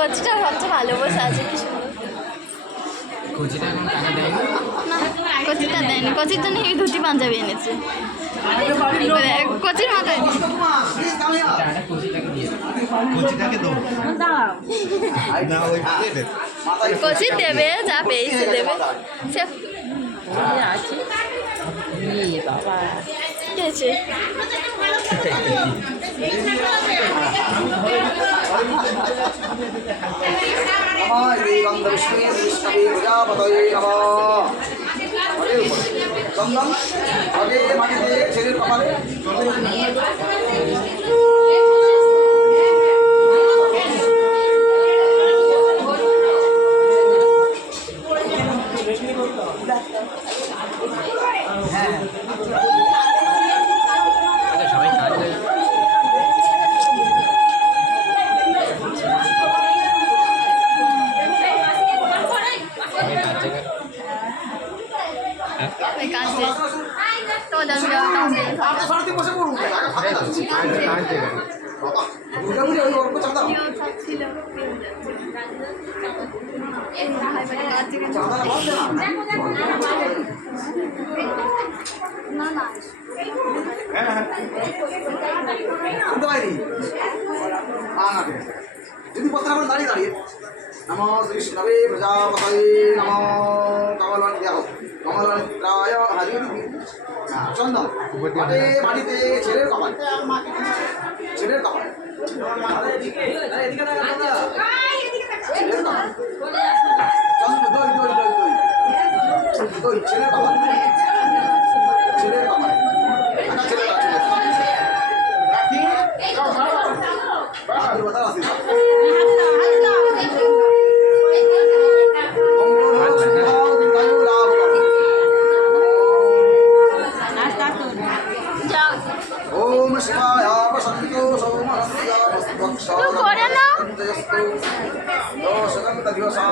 কচিটা সবচেয়ে ভালো বসে আছে কি সুন্দর। না কচিটা দেয়নি, কচির জন্য এই ধুতি পাঞ্জাবি এনেছে। কচির মাথায় কচি দেবে, যা পেয়েছে দেবে। সে বাবা কি হয়েছে? ছেলের কপালে যদি কথা বলেন দাঁড়িয়ে দাঁড়িয়ে নমো শ্রী বিষ্ণবে প্রজাপতয়ে নমো কমলান দেহ কমলানিত্রায় হরি চন্দন মাটিতে ছেলের কপাল, ছেলের কপাল, ছেলের কপাল, চন্দন দই দই দই দই দই ছেলের কপাল, ছেলের কপাল, ছেলের ओम शिवाय वसंतो सोमहस्य दोषगं तदिवसां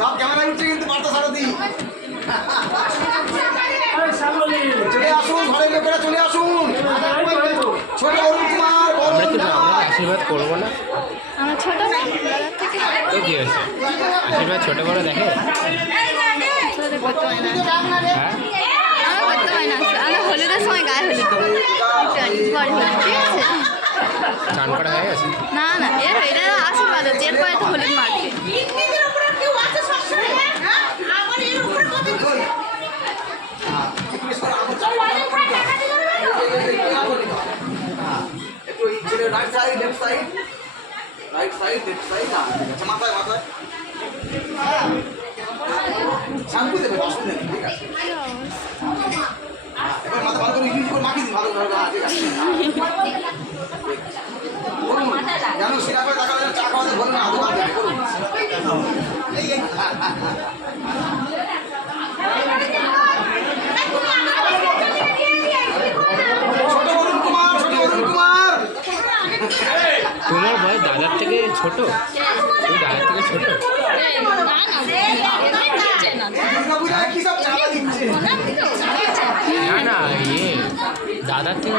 সব ক্যামেরা উঠছে কিন্তু বার্তা সারথি চলে আসুন, ঘরের লোকেরা চলে আসুন। ছোট অরুণ কুমার আশীর্বাদ করবো না, আমরা ছোট তো কি হয়েছে? আশীর্বাদ ছোট বড় দেখে করতে হয় না, আমরা করতে হয় না। আমরা হলুদের সময় গায়ে হলুদ দেবো, ঠিক আছে? চান করা হয়ে গেছে? না না, এটা আশীর্বাদ হচ্ছে, এরপরে তো হলুদ মারবে। Right side left side, right side left side, আচ্ছা মাথায় মাথায় শ্যাম্পু দেবে, অসুবিধা নেই, ঠিক আছে? এবার মাথা ভালো করে ইউজ করে মাখিয়ে দিন, ভালো ভালো, ঠিক আছে? বলুন জানো সিরা করে দেখা যায় চা খাওয়াতে বলুন আদৌ দেবে, বলুন ছোট অরুণ কুমার, ছোট অরুণ কুমার। তোমার ভাই দাদার থেকে ছোট? তুমি দাদার থেকে ছোট? দুর্গাপূজায় কি সব চাঁদা দিচ্ছে? না না, ইয়ে দাদার থেকে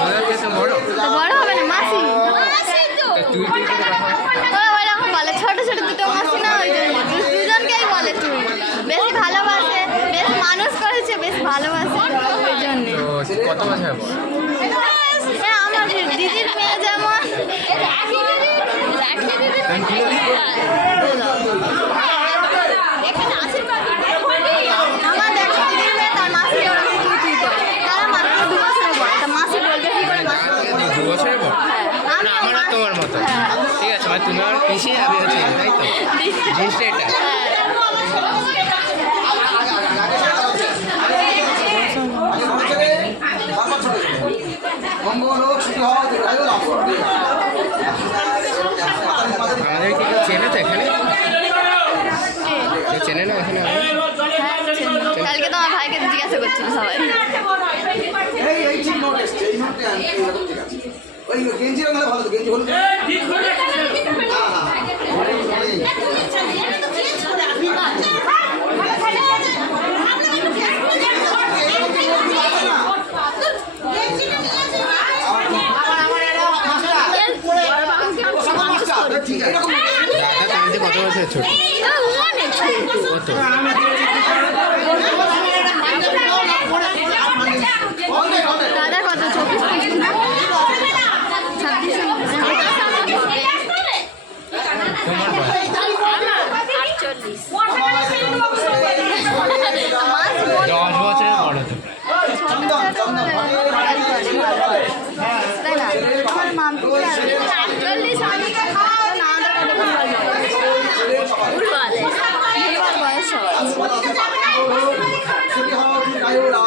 দাদার থেকে বড়? বড় হবে না, মাসি। তুই ওরকম বলে ছোট ছোট দুটো মাসি না ওই জন্য দুজনকেই বলে তুই বেশি ভালোবাসে বেশ মানুষ করেছে বেশ ভালোবাসে ওই জন্য তো কত বছর বড়? আমার দিদির মেয়ে যেমন আমার দেখা দিদির মেয়ে তার মাসি ওরকম তুই করে তারা মাত্র 2 বছরের বড় তা মাসি বলবে কি করে মাসি বলবে? 2 বছরের বড়? না আমার আর তোমার মতো। ঠিক আছে মানে তুমি আমার পিসি আমি হচ্ছে তাই তো জিনিসটা এটা। মঙ্গল হোক সুখী হও দীর্ঘায়ু লাভ করো। আমাদের কি কেউ চেনে তো এখানে? কেউ চেনে না এখানে আমাদের? কালকে তো আমার ভাইকে জিজ্ঞাসা করছিল সবাই এই ঠিক নোট এসছে এই নোটে আমি এইরকম ঠিক আছে ওই গেঞ্জি রঙ হলে ভালো তো গেঞ্জি হলুদ ঠিক আছে এরকম দাদা তুমি যে কত বছর ছোট? কত? দাদা কত 24 তোমার বয়স? 10 বছরের বড় তো প্রায়। তাই না আমার মামপি 48 আমি না ভুল বলে বয়স সুখী হও দীর্ঘায়ু লাভ